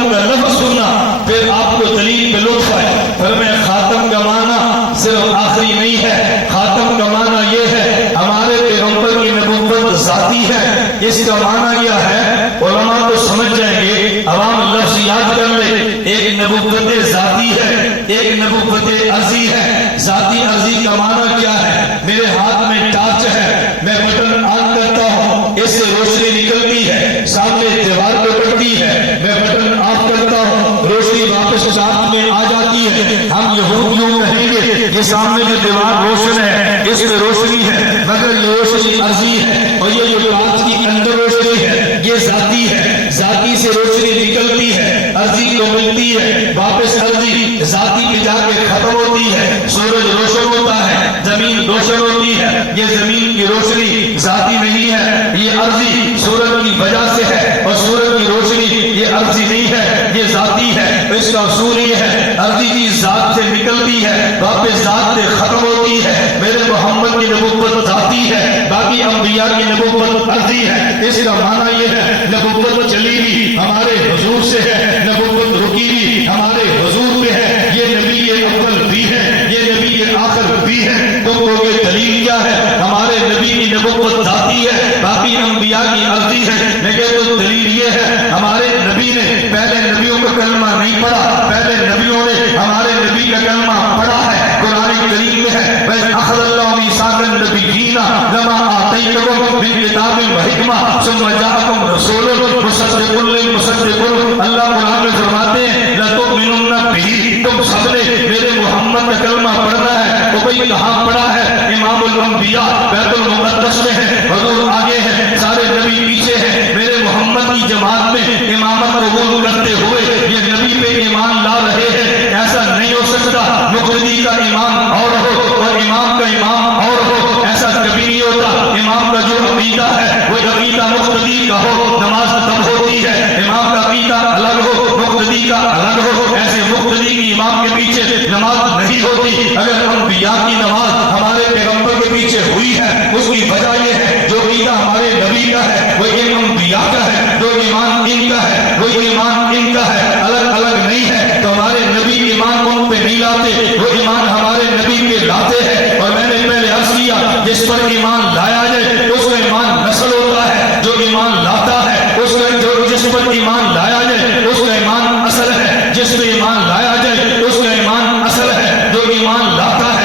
خاتم کا لفظ سننا پھر آپ کو دلیل پہ لطف آئے. فرمایا خاتم کا معنی صرف آخری نہیں ہے، خاتم کا معنی یہ ہے ہمارے پیغمبر کی نبوت ذاتی ہے. اس کا معنی کیا ہے علماء تو سمجھ جائیں گے، عوام لفظ یاد کر لے. ایک نبوت ذاتی ہے، ایک نبوت عرضی ہے. ذاتی عرضی کا معنی کیا ہے؟ میرے ہاتھ میں ٹارچ ہے، میں بٹن آن کرتا ہوں، اس سے روشنی نکلتی ہے، سامنے دیوار پہ پڑتی ہے، میں بٹن آف کرتا ہوں، روشنی واپس ساتھ میں آ جاتی ہے. ہم یہودیوں کہیں گے یہ سامنے جو دیوار روشن ہے اس میں روشنی ہے، مگر یہ روشنی عرضی ہے. اور یہ جو ٹارچ کی اندر روشنی ہے یہ ذاتی ہے. ذاتی سے روشنی نکلتی ہے، عرضی کو ملتی ہے، واپس عرضی ذاتی پہ جا کے ختم ہوتی ہے. سورج روشن ہوتا ہے، زمین روشن ہوتی ہے. یہ زمین کی روشنی ذاتی نہیں ہے، یہ عرضی سورج کی وجہ سے ہے. اور سورج کی روشنی یہ عرضی نہیں ہے، یہ ذاتی ہے. اس کا اصول یہ ہے عرضی کی ذات سے نکلتی ہے، واپس ذات سے ختم ہوتی ہے. میرے محمد کی نبوت ذاتی ہے، باقی انبیاء کی نبوت عرضی ہے. اس کا معنی یہ ہے نبوت چلی بھی ہمارے حضور سے ہے، نبوت رکی بھی ہمارے حضور پہ ہے. یہ نبی اول بھی ہے، یہ نبی آخر بھی ہے. تم کو یہ دلیل کیا ہے؟ ہمارے نبی کی نبوت ذاتی ہے، باقی انبیاء کی عرضی ہے. لیکن تو دلیل یہ ہے ہمارے نبی نے پہلے نبیوں کا کلمہ نہیں پڑھا، پہلے نبیوں نے ہمارے نبی کا کلمہ پڑھا ہے. قرآن کریم میں ہے وَإِذْ أَخَذَ اللَّهُ مِيثَاقَ النَّبِيِّينَ لَمَا آتَيْتُكُم مِّن كِتَابٍ وَحِكْمَةٍ ثُمَّ جَاءَكُمْ رَسُولٌ مُصَدِّقٌ لِّمُصَدِّقٌ. اللہ قرآن میں فرماتے ہیں لَتُؤْمِنُنَّ بِهِ، تم سب نے میرے محمد کا کلمہ پڑھنا ہے. تو بھئی کہاں پڑھا ہے؟ امام الانبیاء بیت المقدس میں ہے، حضور آگے ہے، سارے نبی پیچھے ہے. میرے محمد کی جماعت میں امامت قبول کرتے ہوئے یہ نبی پہ ایمان لا رہے ہیں. ایسا نہیں ہو سکتا مقتدی کا ایمان اور ہو اور امام کا ایمان اور ہو، ایسا کبھی نہیں ہوتا. امام کا جو عقیدہ ہے وہ عقیدہ مقتدی کا ہو، نماز تب ہوتی ہے. امام کا عقیدہ الگ ہو، مقتدی کا الگ ہو. ایسے مقتدی کی امام کے پیچھے نماز نہیں ہوتی. اگر انبیاء کی نماز ہمارے پیغمبر کے پیچھے ہوئی ہے اس کی وجہ یہ ہے جو عقیدہ ہمارے نبی کا ہے وہ ان انبیاء کا ہے، جو ایمان ان کا ہے وہ ایمان ان کا ہے، الگ الگ نہیں ہے. تو ہمارے نبی ایمان ان پہ نہیں لاتے، وہ ایمان ہمارے نبی پہ لاتے ہیں. اور میں نے پہلے عرض کیا جس پر ایمان لایا جائے